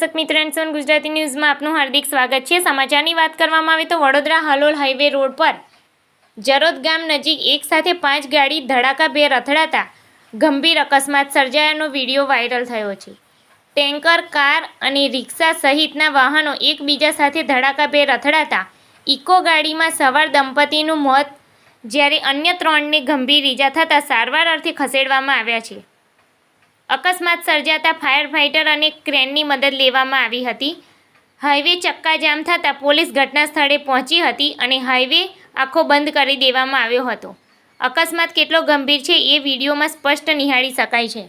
દર્શક મિત્રો એન્ડ ગુજરાતી ન્યૂઝમાં આપનું હાર્દિક સ્વાગત છે। સમાચારની વાત કરવામાં આવે તો વડોદરા હાલોલ હાઈવે રોડ પર જરોદ ગામ નજીક એક સાથે 5 ગાડી ધડાકાભેર અથડાતા ગંભીર અકસ્માત સર્જાયાનો વિડીયો વાયરલ થયો છે। ટેન્કર, કાર અને રિક્ષા સહિતના વાહનો એકબીજા સાથે ધડાકાભેર અથડાતા ઇકો ગાડીમાં સવાર દંપતીનું મોત જ્યારે અન્ય 3ને ગંભીર ઈજા થતાં સારવાર અર્થે ખસેડવામાં આવ્યા છે। અકસ્માત સર્જાતા ફાયર ફાઇટર અને ક્રેનની મદદ લેવામાં આવી હતી। હાઈવે ચક્કાજામ થતાં પોલીસ ઘટના સ્થળે પહોંચી હતી અને હાઈવે આખો બંધ કરી દેવામાં આવ્યો હતો। અકસ્માત કેટલો ગંભીર છે એ વિડીયોમાં સ્પષ્ટ નિહાળી શકાય છે।